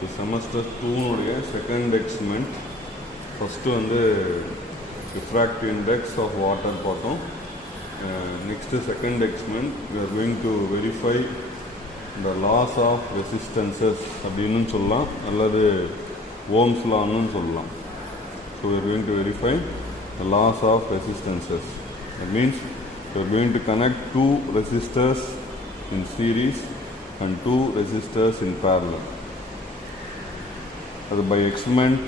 So semester 2 உடைய second experiment first வந்து refractive index of water பார்த்தோம். Next second experiment we are going to verify the laws of resistances அப்படின்னு சொல்லலாம் அல்லது Ohm's law ன்னு சொல்லலாம். So we are going to verify the laws of resistances. That means we are going to connect two resistors in series and two resistors in parallel. அது by experiment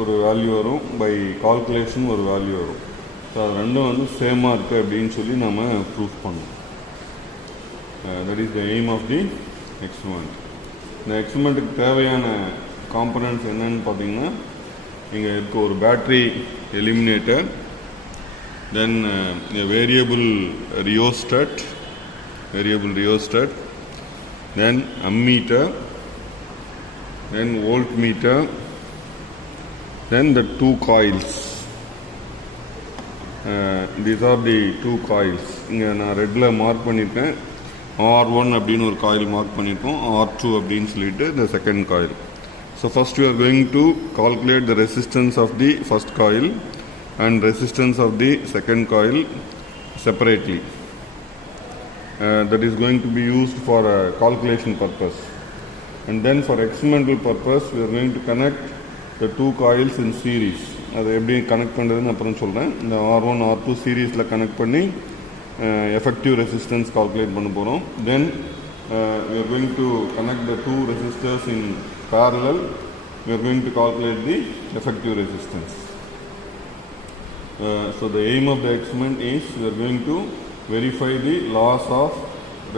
ஒரு வேல்யூ வரும், by calculation ஒரு வேல்யூ வரும். ஸோ அது ரெண்டும் வந்து சேமாக இருக்குது அப்படின்னு சொல்லி நம்ம ப்ரூஃப் பண்ணோம். That is the aim of the experiment. இந்த எக்ஸ்பெரிமெண்ட்டுக்கு தேவையான காம்பனன்ட்ஸ் என்னன்னு பார்த்தீங்கன்னா, இங்கே இருக்க ஒரு battery eliminator, then variable rheostat, then ammeter, then voltmeter, then the two coils. These are the two coils. இங்கே நான் ரெட்டில் மார்க் பண்ணியிருக்கேன். R1 அப்படின்னு ஒரு காயில் மார்க் பண்ணியிருக்கோம், R2 அப்படின்னு சொல்லிட்டு the second coil. So first we are going to calculate the resistance of the first coil and resistance of the second coil separately. That is going to be used for a calculation purpose. And then for experimental purpose we are going to connect the two coils in series. அதை எப்படி கனெக்ட் பண்ணுறதுன்னு அப்புறம் சொல்கிறேன். இந்த R1 R2 சீரீஸில் கனெக்ட் பண்ணி effective resistance calculate பண்ண போகிறோம். தென் we are going to connect the two resistors in parallel. We are going to calculate the effective resistance. So the aim of the experiment is we are going to verify the laws of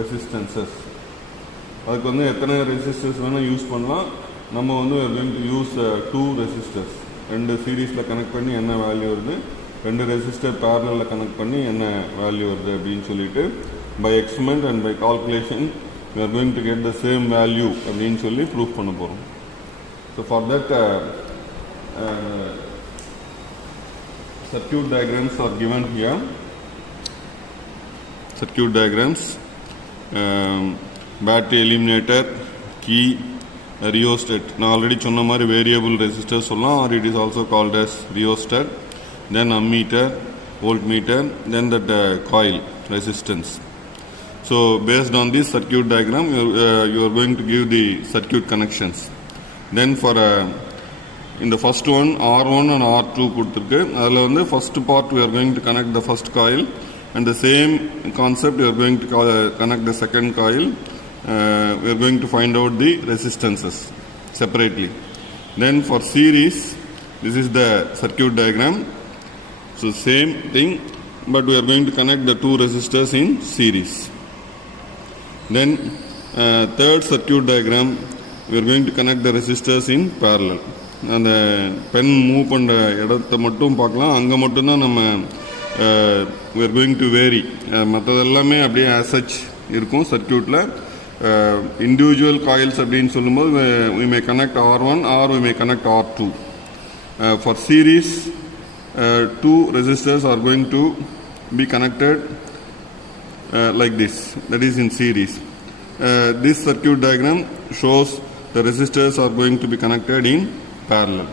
resistances. அதுக்கு வந்து எத்தனை ரெசிஸ்டர்ஸ் வேணால் யூஸ் பண்ணலாம். நம்ம வந்து going to use two resistors. ரெண்டு சீரீஸில் கனெக்ட் பண்ணி என்ன வேல்யூ வருது, ரெண்டு ரெசிஸ்டர் பேரலில் கனெக்ட் பண்ணி என்ன வேல்யூ வருது அப்படின்னு சொல்லிட்டு by experiment and by calculation we are going to get the same value அப்படின்னு சொல்லி ப்ரூஃப் பண்ண போகிறோம். So for that circuit diagrams are given here. Circuit diagrams, battery eliminator, key, rheostat. நான் ஆல்ரெடி சொன்ன மாதிரி வேரியபிள் ரெசிஸ்டர் சொல்லலாம், or it is also called as rheostat. Then ammeter, voltmeter, then that coil resistance. So based on this circuit diagram you are going to give the circuit connections. Then for in the first one R1 and R2 கொடுத்துருக்கு. அதில் வந்து first part we are going to connect the first coil, and the same concept we are going to connect the second coil. We are going to find out the resistances separately. Then for series, this is the circuit diagram. So same thing, but we are going to connect the two resistors in series. Then third circuit diagram, we are going to connect the resistors in parallel. அந்த pen move பண்ணுற இடத்த மட்டும் பார்க்கலாம், அங்கே மட்டும்தான் நம்ம we are going to vary. மற்றதெல்லாமே அப்படியே as such இருக்கும் சர்க்கியூட்டில். இண்டிவிஜுவல் காயில்ஸ் அப்படின்னு சொல்லும்போது we may connect R1 or we may connect R2. For series, two resistors are going to be connected like this, that is in series. This circuit diagram shows the resistors are going to be connected in parallel.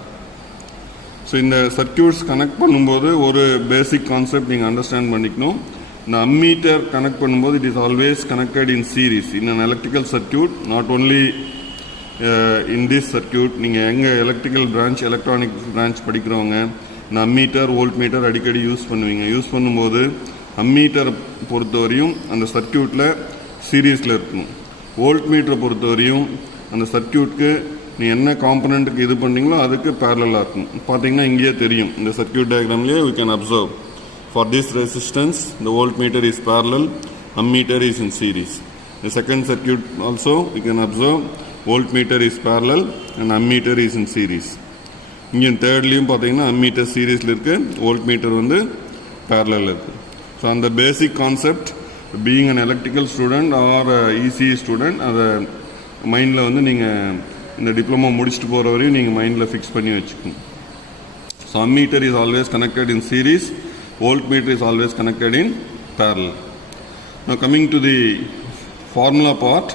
So இந்த circuits connect பண்ணும்போது ஒரு basic concept நீங்கள் அண்டர்ஸ்டாண்ட் பண்ணிக்கணும். இந்த ammeter connect பண்ணும்போது it is always connected in series in an electrical circuit, not only in this circuit. நீங்கள் எங்கே electrical branch, electronic branch படிக்கிறவங்க இந்த அம்மீட்டர், வோல்ட் மீட்டர் அடிக்கடி யூஸ் பண்ணுவீங்க. யூஸ் பண்ணும்போது அம்மீட்டரை பொறுத்தவரையும் அந்த சர்க்கியூட்டில் சீரீஸில் இருக்கணும். வோல்ட் மீட்டரை பொறுத்தவரையும் அந்த சர்க்கியூட்க்கு நீ என்ன காம்பனண்ட்டுக்கு இது பண்ணீங்களோ அதுக்கு பேரலாக இருக்கும். பார்த்தீங்கன்னா இங்கேயே தெரியும், இந்த சர்க்கியூட் டயக்ராம்லேயே we can observe for this resistance the voltmeter is parallel, ammeter is in series. The second circuit also we can observe voltmeter is parallel and ammeter is in series. இங்கே தேர்ட்லேயும் பார்த்தீங்கன்னா அம்மீட்டர் சீரீஸில் இருக்குது, வோல்ட்மீட்டர் வந்து பேரலில் இருக்குது. ஸோ அந்த basic concept being an electrical student or ECE student அதை மைண்டில் வந்து நீங்கள் இந்த டிப்ளமோ முடிச்சுட்டு போகிற வரையும் நீங்கள் மைண்டில் ஃபிக்ஸ் பண்ணி வச்சுக்கணும். So ammeter is always connected in series, voltmeter is always connected in parallel. Now coming to the formula part,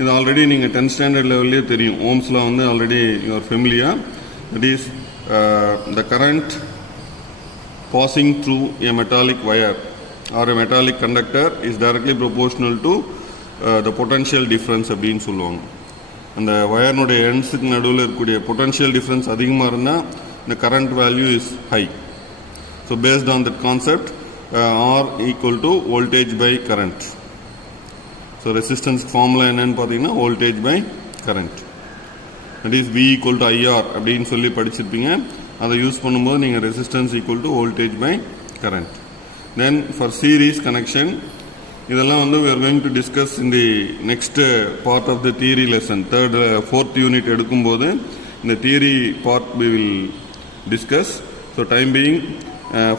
இது ஆல்ரெடி நீங்கள் 10th ஸ்டாண்டர்ட் லெவல்லே தெரியும். ஓம்ஸில் வந்து already you're familiar. That is the current passing through a metallic wire or a metallic conductor is directly proportional to the potential difference அப்படின்னு சொல்லுவாங்க. அந்த வயர்னுடைய எண்ட்ஸுக்கு நடுவில் இருக்கக்கூடிய பொட்டன்ஷியல் டிஃப்ரென்ஸ் அதிகமாக இருந்தால் the current value is high. So based on that concept, R equal to voltage by current. So resistance formula என்னன்னு பார்த்தீங்கன்னா voltage by current. That is V equal to IR அப்படின்னு சொல்லி படிச்சிருப்பீங்க. அதை யூஸ் பண்ணும்போது நீங்கள் resistance equal to voltage by current. Then for series connection இதெல்லாம் வந்து we are going to discuss in the next part of the theory lesson. Fourth unit எடுக்கும்போது இந்த theory part we will discuss. So time being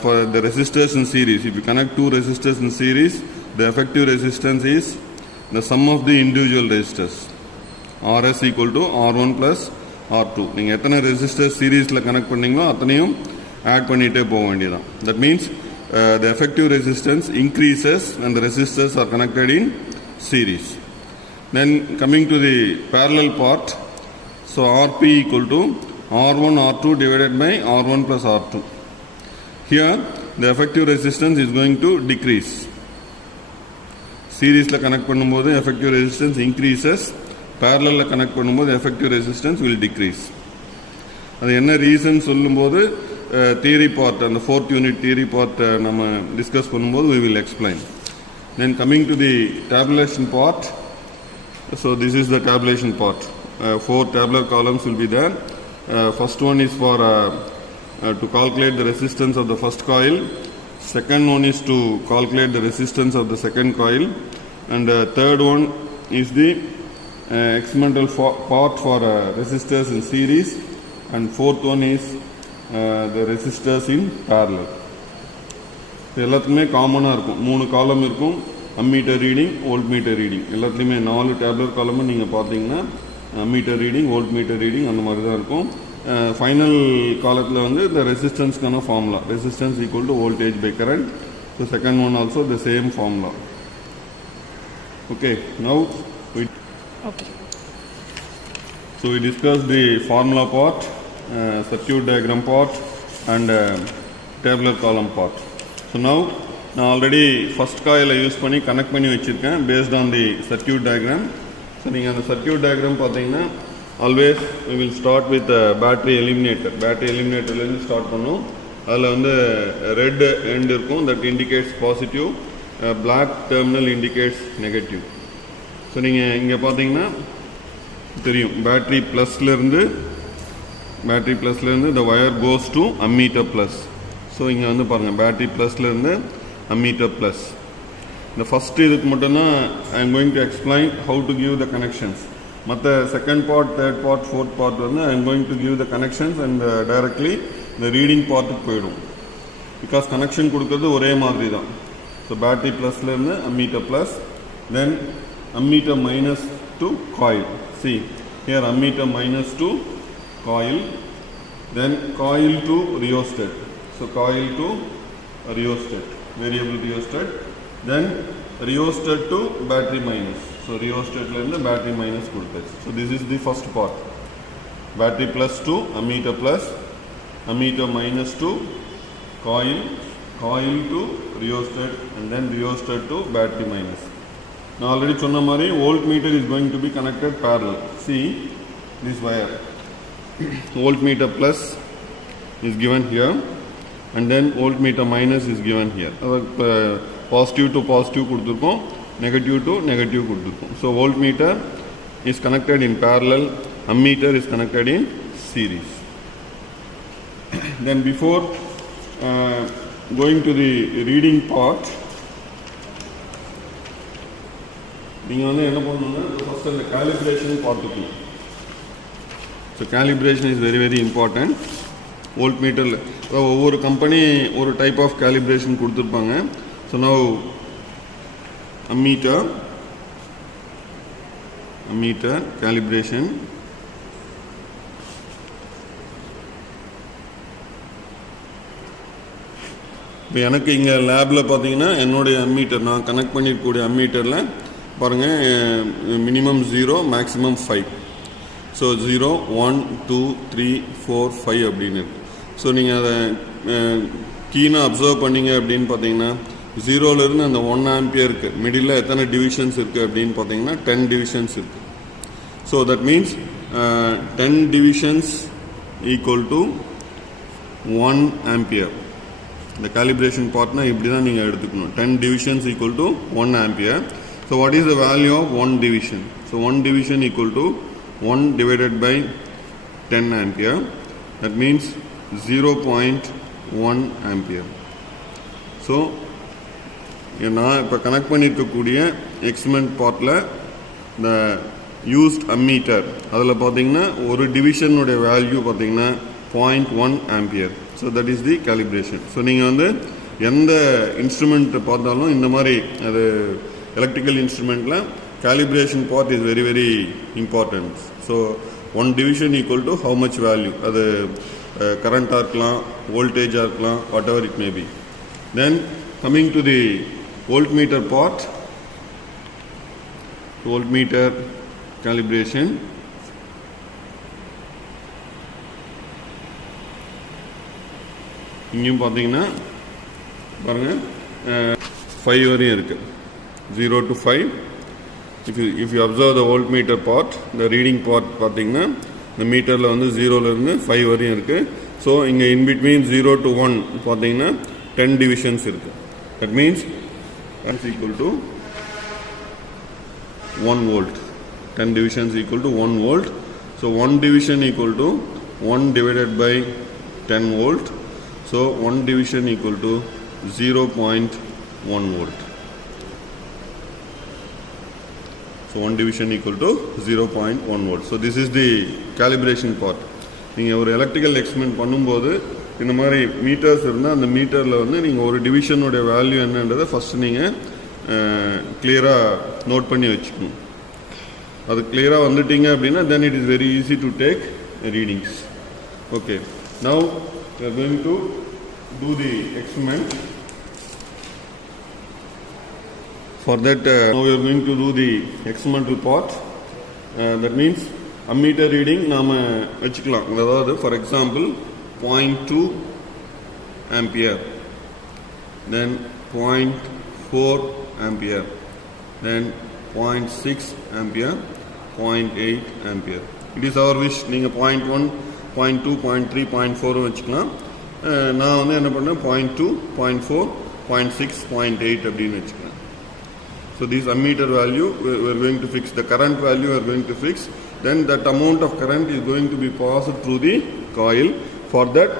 for the resistors in series, if you connect two resistors in series, the effective resistance is the sum of the individual resistors. Rs equal to R1 plus R2. நீங்கள் எத்தனை ரெசிஸ்டர் சீரீஸில் கனெக்ட் பண்ணீங்களோ அத்தனையும் ஆட் பண்ணிகிட்டே போக வேண்டியதான். That means the effective resistance increases when the resistors are connected in series. Then coming to the parallel part, so Rp equal to R1 R2 divided by R1 plus R2. Here the effective resistance is going to decrease. சீரீஸில் கனெக்ட் பண்ணும்போது effective resistance increases, parallel connect பண்ணும்போது effective resistance will decrease. அது என்ன ரீசன் சொல்லும்போது theory part, அந்த 4th unit theory part நம்ம டிஸ்கஸ் பண்ணும்போது we will explain. Then coming to the tabulation part, so this is the tabulation part. 4 tabular columns will be there. First one is for to calculate the resistance of the first coil. Second one is to calculate the resistance of the second coil, and third one is the experimental part for resistors in series, and fourth one is the resistors in parallel. எல்லாத்துக்குமே காமனாக இருக்கும். 3 காலம் இருக்கும். Ammeter reading, volt meter reading. எல்லாத்துலேயுமே 4 tablet காலமும் நீங்கள் பார்த்தீங்கன்னா ammeter reading, volt meter reading அந்த மாதிரி தான் இருக்கும். ஃபைனல் காலத்தில் வந்து இந்த ரெசிஸ்டன்ஸ்க்கான formula, resistance equal to voltage by current. So second one also the same formula. Okay, now okay. So we discussed the formula part, circuit diagram part, and tabular column part. So now நான் already first காயிலை use பண்ணி connect பண்ணி வச்சுருக்கேன் based on the circuit diagram. So நீங்கள் அந்த circuit diagram பார்த்தீங்கன்னா always we will start with battery eliminator. Battery எலிமினேட்டர்லேருந்து start பண்ணும். அதில் வந்து ரெட் எண்ட் இருக்கும், that indicates positive, black terminal indicates negative. So நீங்கள் இங்கே பார்த்தீங்கன்னா தெரியும் பேட்டரி ப்ளஸ்லேருந்து the wire goes to ammeter plus. So இங்கே வந்து பாருங்கள் பேட்டரி ப்ளஸ்லேருந்து அம்மீட்டர் ப்ளஸ். இந்த ஃபஸ்ட்டு இதுக்கு மட்டும்தான் I am going to explain how to give the connections. மற்ற second part, third part, fourth part வந்து I am going to give the connections and directly இந்த ரீடிங் பார்ட்டுக்கு போயிடும். பிகாஸ் கனெக்ஷன் கொடுக்குறது ஒரே மாதிரி தான். ஸோ பேட்டரி ப்ளஸ்லேருந்து ammeter plus, then ammeter minus to coil. See here, ammeter minus to coil, then coil to rheostat. So coil to rheostat, variable rheostat, then rheostat to battery minus. So rheostat la irundha battery minus koduthachu. So this is the first part. Battery plus to ammeter plus, ammeter minus to coil, coil to rheostat, and then rheostat to battery minus. நான் already சொன்ன மாதிரி volt meter is going to be connected parallel. See this wire, volt meter plus is given here, and then volt meter minus is given here. Positive to positive கொடுத்துருக்கோம், negative to negative கொடுத்துருக்கோம். So volt meter is connected in parallel, ammeter is connected in series. Then before going to the reading part, நீங்கள் வந்து என்ன பண்ணணும்னா ஃபஸ்ட் அந்த காலிப்ரேஷன் பார்த்துக்கணும். So calibration is very very important. Volt மீட்டரில் ஒவ்வொரு கம்பெனி ஒரு டைப் ஆஃப் காலிப்ரேஷன் கொடுத்துருப்பாங்க. So now ammeter calibration. இப்போ எனக்கு இங்கே லேபில் பார்த்தீங்கன்னா என்னுடைய அம்மீட்டர், நான் கனெக்ட் பண்ணியிருக்கக்கூடிய அம்மீட்டரில் பாருங்கள் மினிமம் 0 மேக்ஸிமம் 5. ஸோ 0 1 2 3 4 5 அப்படின்னு இருக்குது. ஸோ நீங்கள் அதை கீனாக அப்சர்வ் பண்ணிங்க அப்படின்னு பார்த்தீங்கன்னா 0லேருந்து அந்த 1 ஆம்பியருக்கு மிடில் எத்தனை டிவிஷன்ஸ் இருக்குது அப்படின்னு பார்த்தீங்கன்னா 10 டிவிஷன்ஸ் இருக்குது. So that means 10 divisions equal to 1 ampere. இந்த காலிப்ரேஷன் பார்ட்னா இப்படி தான் நீங்கள் எடுத்துக்கணும். 10 divisions equal to 1 ampere. So what is the value of 1 division? So 1 division equal to 1 divided by 10 ampere. That means 0.1 ampere. So நான் இப்போ கனெக்ட் பண்ணியிருக்கக்கூடிய எக்ஸ்பெரிமெண்ட் பார்ட்டில் இந்த யூஸ்ட் அம்மீட்டர் அதில் பார்த்தீங்கன்னா ஒரு டிவிஷனுடைய வேல்யூ பார்த்தீங்கன்னா 0.1 ampere. So that is the calibration. So நீங்கள் வந்து எந்த இன்ஸ்ட்ருமெண்ட் பார்த்தாலும் இந்த மாதிரி அது எலக்ட்ரிக்கல் இன்ஸ்ட்ருமெண்ட்டில் calibration part is very very important. So 1 division equal to how much value, அது current இருக்கலாம், voltage இருக்கலாம், whatever it may be. Then coming to the voltmeter part, voltmeter calibration. இங்கேயும் பார்த்தீங்கன்னா பாருங்கள் 5 வரையும் இருக்குது, 0 to 5. If you observe the voltmeter part, the reading part பார்த்தீங்கன்னா இந்த மீட்டரில் வந்து 0லேருந்து 5 வரையும் இருக்குது. ஸோ இங்கே in between 0 to 1 பார்த்தீங்கன்னா 10 டிவிஷன்ஸ் இருக்குது. That means is equal to 1 volt. 10 divisions equal to 1 volt. So 1 division equal to 1 divided by 10 volt. So 1 division equal to 0.1 volt. So 1 division equal to 0.1 volt. So this is the calibration part. நீங்கள் ஒரு electrical experiment பண்ணும்போது இந்த மாதிரி மீட்டர்ஸ் இருந்தால் அந்த மீட்டரில் வந்து நீங்கள் ஒரு டிவிஷனுடைய வேல்யூ என்னன்றதை ஃபஸ்ட்டு நீங்கள் கிளியராக நோட் பண்ணி வச்சுக்கணும். அது கிளியராக வந்துட்டீங்க அப்படின்னா then it is very easy to take readings. Okay, now we are going to do the experiment. For that, now we are going to do the experimental part. That means ammeter reading நாம வச்சுக்கலாம். அதாவது for example 0.2 ampere, then 0.4 ampere, then 0.6 ampere, 0.8 ampere. It is our wish. நீங்கள் 0.1, 0.2, 0.3, 0.4 வச்சுக்கலாம். நான் வந்து என்ன பண்ணேன் 0.2, 0.4, 0.6, 0.8 அப்படின்னு வச்சுக்கலாம். So this ammeter value we are going to fix, the current value we are going to fix, then that amount of current is going to be passed through the coil. For that,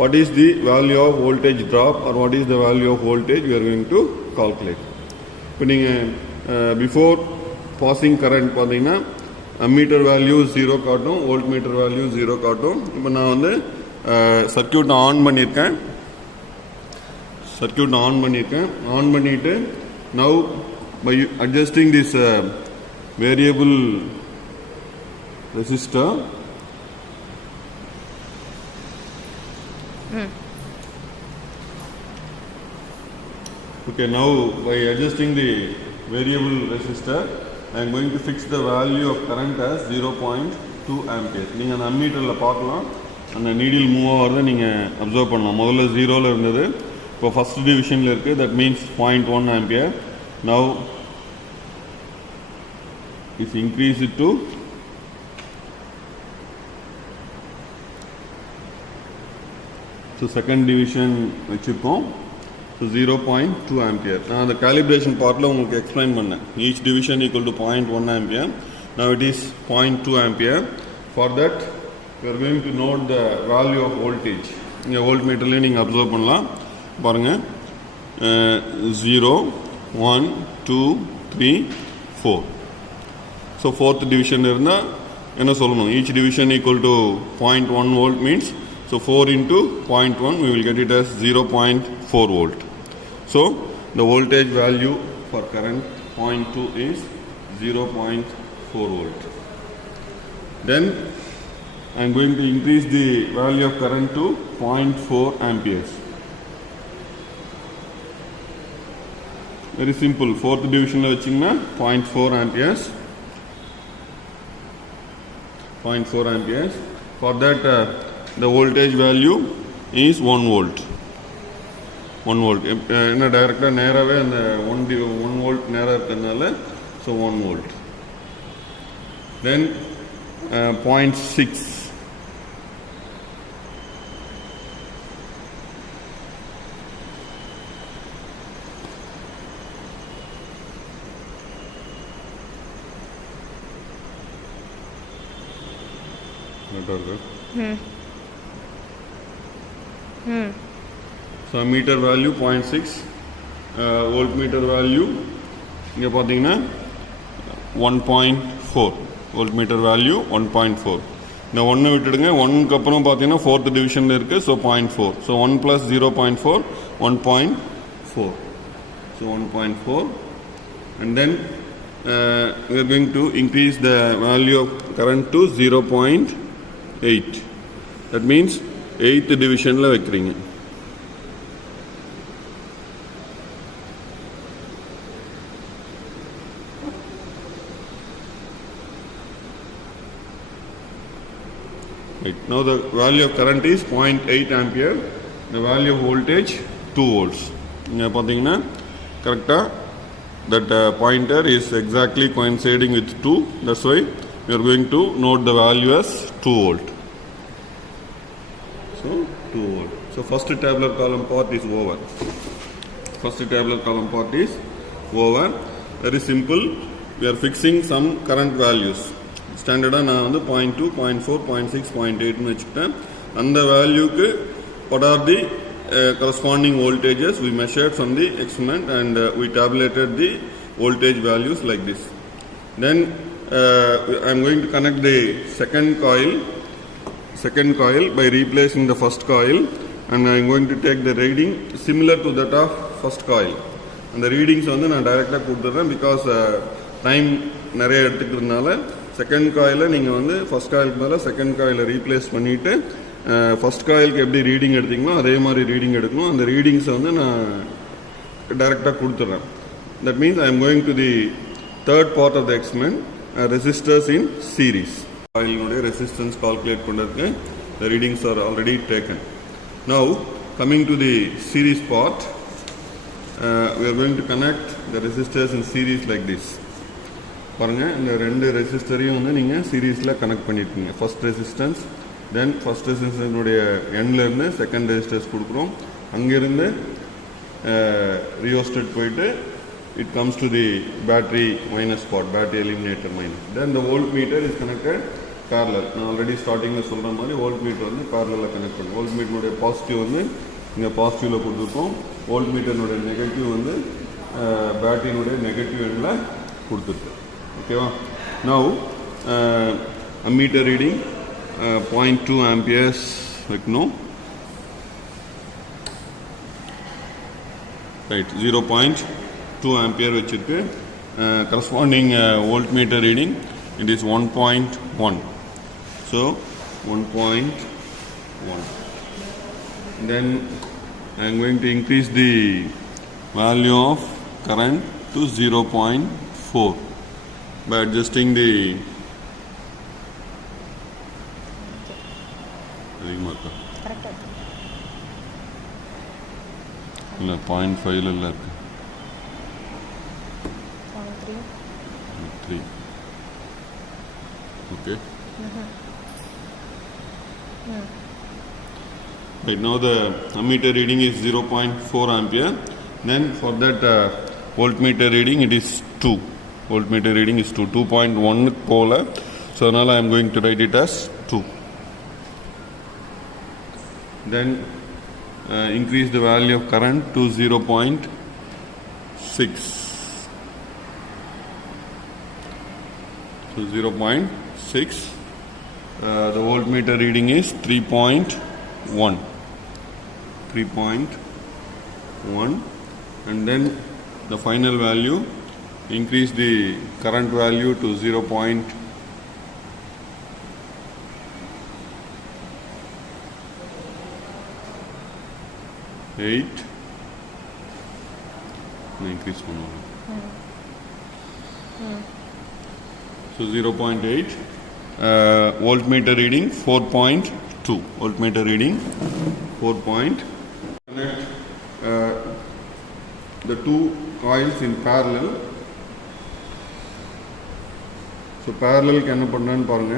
what is the value of voltage drop or what is the value of voltage we are going to calculate. இப்போ நீங்கள் before passing current பார்த்தீங்கன்னா ammeter value 0 காட்டும், voltmeter value 0 காட்டும். இப்போ நான் வந்து circuit on பண்ணியிருக்கேன், ஆன் பண்ணிவிட்டு now by adjusting this variable resistor, okay, now by adjusting the variable resistor I am going to fix the value of current as 0.2 ampere. நீங்கள் அந்த அம்மீட்டரில் பார்க்கலாம், அந்த நீடில் மூவ் ஆகிறத நீங்கள் அப்சர்வ் பண்ணலாம். முதல்ல 0ல் இருந்தது, இப்போ ஃபஸ்ட் டிவிஷனில் இருக்குது. That means 0.1 ampere. Now if increase it to second division வச்சுப்போம். So 0.2 ampere. நான் அந்த calibration பார்ட்டில் உங்களுக்கு எக்ஸ்பிளைன் பண்ணேன். Each division equal to 0.1 ampere. Now it is 0.2 ampere. For that we are going to note the value of voltage. இங்கே வோல்ட்மீட்டர்லேயே நீங்கள் அப்சர்வ் பண்ணலாம். பாருங்கள் 0, 1, 2, 3, 4. So fourth division இருந்தால் என்ன சொல்லணும்? Each division equal to 0.1 volt means, so 4 into 0.1 we will get it as 0.4 volt. So the voltage value for current 0.2 is 0.4 volt. Then I am going to increase the value of current to 0.4 amperes. very simple. Fourth division la vechingna 0.4 amperes. 0.4 amperes. For that the voltage value is 1 volt. 1 volt. என்ன டைரக்டா நேராவே அந்த 1 volt நேரா இருக்கறனால so 1 volt. Then 0.6. So meter value 0.6, voltmeter value இங்க பாத்தீங்கன்னா 1.4, voltmeter value 1.4. இந்த 1 விட்டுடுங்க, 1க்கு அப்புறம் பாத்தீங்கன்னா 4th divisionல இருக்கு, so 0.4. So 1 plus 0.4, 1.4. So 1.4, and then we are going to increase the value of current to 0.8. That means 8th divisionல வைக்கிறீங்க. Right. Now the value of current is 0.8 ampere. The value of voltage 2 volts. இங்க பாத்தீங்கன்னா கரெக்டா that pointer is exactly coinciding with 2. That's why we are going to note the value as 2 volt. So 2 volt. So first tabular column part is over. First tabular column part is over. Very simple. We are fixing some current values. Standard நான் வந்து 0.2, 0.4, 0.6, 0.8 னு வெச்சிட்டேன். அந்த வேல்யூக்கு what are the corresponding voltages we measured from the experiment, and we tabulated the voltage values like this. Then I am going to connect the second coil by replacing the first coil, and I am going to take the reading similar to that of first coil. And the readings வந்து நான் டைரக்டா கொடுத்துறேன் because time நிறைய எடுத்துக்கிறதுனால செகண்ட் காயிலை நீங்கள் வந்து ஃபர்ஸ்ட் காயிலுக்கு மேலே செகண்ட் காயிலை ரீப்ளேஸ் பண்ணிவிட்டு ஃபர்ஸ்ட் காயிலுக்கு எப்படி ரீடிங் எடுத்தீங்களோ அதே மாதிரி ரீடிங் எடுக்கணும். அந்த ரீடிங்ஸை வந்து நான் டைரெக்டாக கொடுத்துட்றேன். That means I am going to the third part of the experiment, resistors in series. காயிலினுடைய ரெசிஸ்டன்ஸ் கால்குலேட் பண்ணுறதுக்கு the readings are already taken. Now coming to the series part, we are going to connect the resistors in series like this. பாருங்க, இந்த ரெண்டு ரெசிஸ்டரையும் வந்து நீங்கள் சீரீஸில் connect பண்ணியிருக்கீங்க. ஃபர்ஸ்ட் ரெசிஸ்டன்ஸ், தென் ஃபர்ஸ்ட் ரெசிஸ்டன்ஸுடைய எண்ட்லேருந்து செகண்ட் ரெசிஸ்டன்ஸ் கொடுக்குறோம். அங்கேருந்து ரியோஸ்டேட் போயிட்டு it comes to the battery minus part, battery eliminator minus. Then the volt meter is connected parallel. நான் ஆல்ரெடி ஸ்டார்டிங்கில் சொல்கிற மாதிரி வோல்ட் மீட்டர் வந்து பேரலில் கனெக்ட் பண்ணும். வோல்ட் மீட்டருடைய பாசிட்டிவ் வந்து இங்கே பாசிட்டிவில் கொடுத்துருக்கோம். வோல்ட் மீட்டருடைய நெகட்டிவ் வந்து பேட்டரியினுடைய நெகட்டிவ் எண்ணில் கொடுத்துருக்கு. ஓகேவா? நவ் அம்மீட்டர் ரீடிங் 0.2 amperes வைக்கணும். ரைட், 0.2 ampere வச்சிருக்கு. Corresponding voltmeter reading it is 1.1. So 1.1. Then I am going to increase the value of current to 0.4 by adjusting the இல்லை 0.5 இல்லை இருக்கு 3. Okay. Right now the ammeter reading is 0.4 ampere. Then for that voltmeter reading it is 2. Voltmeter reading is 2. 2.1 போல. So now I am going to write it as 2. Then increase the value of current to 0.6. So 0.6. The voltmeter reading is 3.1. 3.1. And then the final value, increase the current value to 0.8. increase பண்ணுவோம். So 0.8 voltmeter reading 4.2 voltmeter reading 4. Connect the two coils in parallel. So parallel என்ன பண்ணான்னு பாருங்க.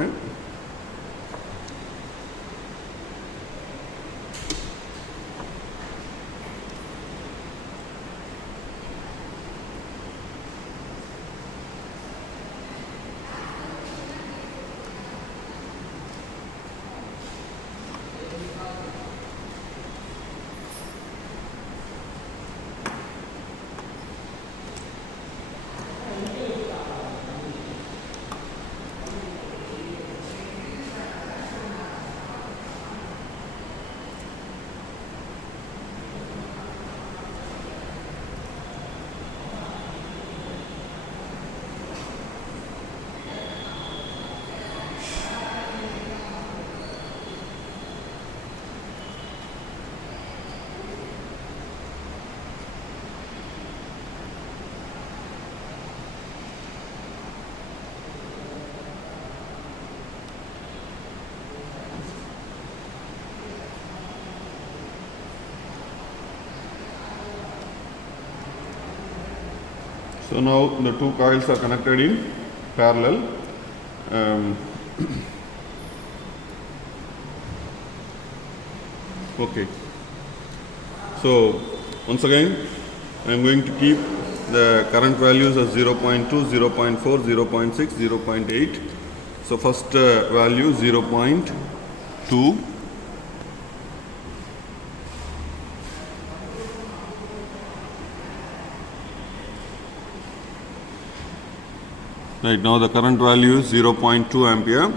So now the two coils are connected in parallel. Okay. So once again I am going to keep the current values as 0.2, 0.4, 0.6, 0.8. So first value 0.2. Right, now the current value is 0.2 ampere.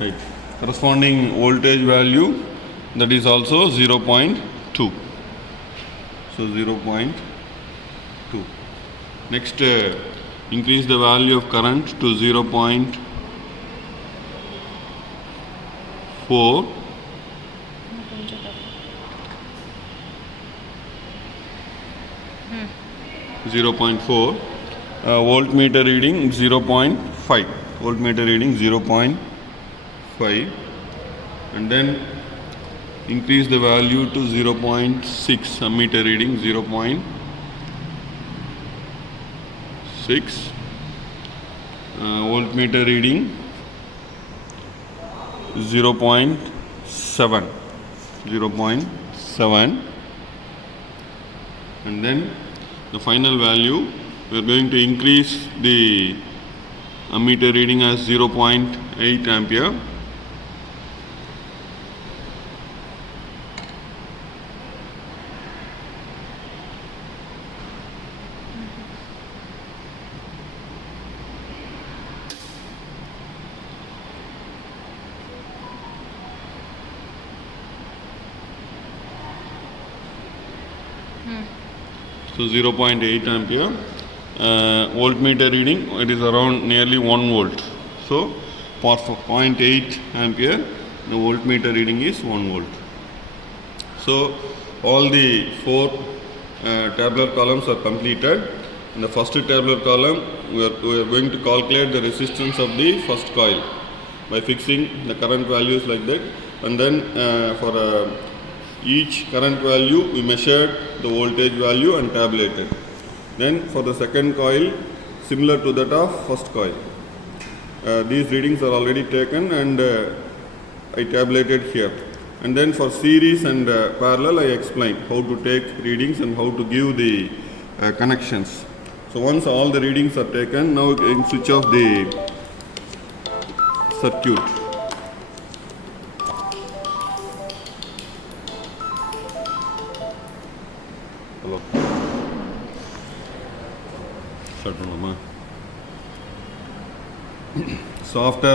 Right, corresponding voltage value, that is also 0.2. So 0.2. Next, increase the value of current to 0.4. 0.4. Voltmeter reading 0.5. Voltmeter reading 0.5. And then increase the value to 0.6. Ammeter reading 0.6. Voltmeter reading 0.7. 0.7. And then the final value, we are going to increase the ammeter reading as 0.8 ampere. So 0.8 ampere. Voltmeter reading, it is around nearly 1 volt. So for 0.8 ampere, the voltmeter reading is 1 volt. So all the 4 tabular columns are completed. In the first tabular column, we are going to calculate the resistance of the first coil by fixing the current values like that. And then for each current value, we measured the voltage value and tabulated. Then for the second coil, similar to that of first coil. These readings are already taken and I tabulated here. And then for series and parallel, I explained how to take readings and how to give the connections. So once all the readings are taken, now you can switch off the circuit. Hello. Start பண்ணலாமா? So after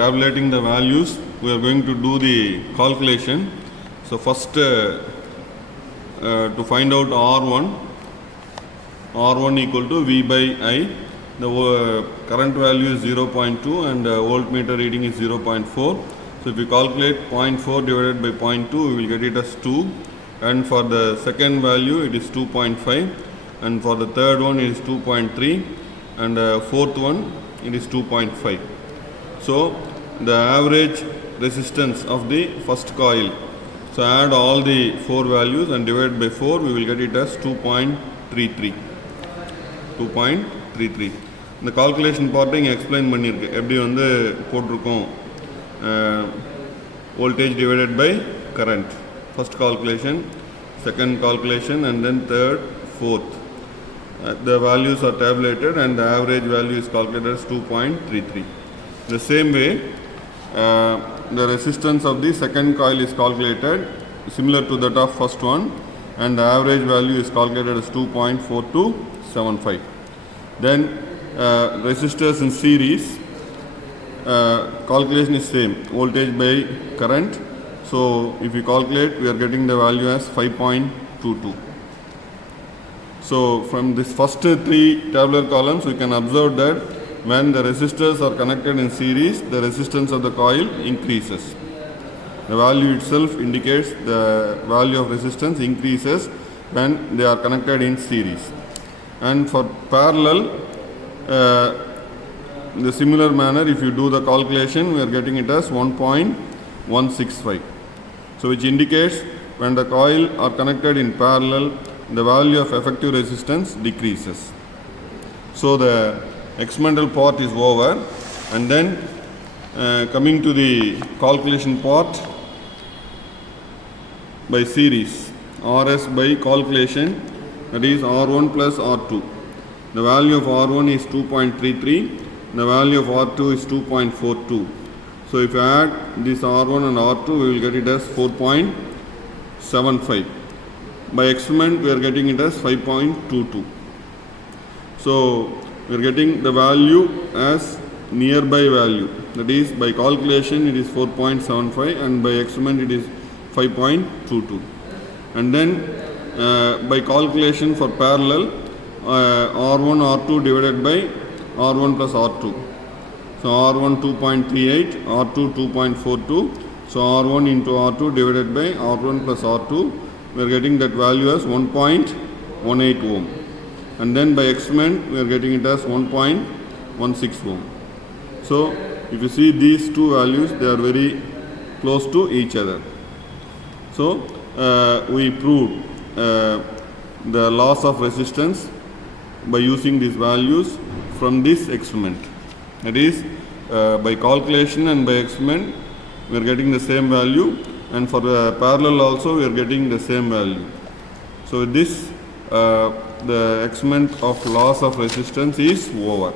tabulating the values, we are going to do the calculation. So first to find out R1 equal to V by I. The current value is 0.2 and voltmeter reading is 0.4. So if we calculate 0.4 divided by 0.2, we will get it as 2. and for the second value it is 2.5, and for the third one it is 2.3, and fourth one it is 2.5. So the average resistance of the first coil, so add all the four values and divide by 4, we will get it as 2.33. இந்த கால்குலேஷன் பார்ட்டை இங்கே எக்ஸ்பிளைன் பண்ணியிருக்கு, எப்படி வந்து போட்டிருக்கோம், voltage divided by current, first calculation, second calculation, and then third, fourth. The values are tabulated and the average value is calculated as 2.33. The same way, the resistance of the second coil is calculated similar to that of first one, and the average value is calculated as 2.4275. Then resistors in series, calculation is same, voltage by current. So if we calculate, we are getting the value as 5.22. So from this first three tabular columns, we can observe that when the resistors are connected in series, the resistance of the coil increases. The value itself indicates the value of resistance increases when they are connected in series. And for parallel, in the similar manner, if you do the calculation, we are getting it as 1.165. So which indicates when the coil are connected in parallel, the value of effective resistance decreases. So the experimental part is over, and then coming to the calculation part by series, RS by calculation, that is R1 plus R2. The value of R1 is 2.33, the value of R2 is 2.42. So if you add this R1 and R2, we will get it as 4.75. By experiment, we are getting it as 5.22. So we are getting the value as nearby value. That is, by calculation it is 4.75, and by experiment it is 5.22. And then by calculation for parallel, R1 R2 divided by R1 plus R2. So R1 2.38, R2 2.42. So R1 into R2 divided by R1 plus R2, we are getting that value as 1.18 ohm. And then by experiment, we are getting it as 1.16 ohm. So if you see these two values, they are very close to each other. So we proved the loss of resistance by using these values from this experiment. That is, by calculation and by experiment, we are getting the same value, and for the parallel also we are getting the same value. So with this, the experiment of loss of resistance is over.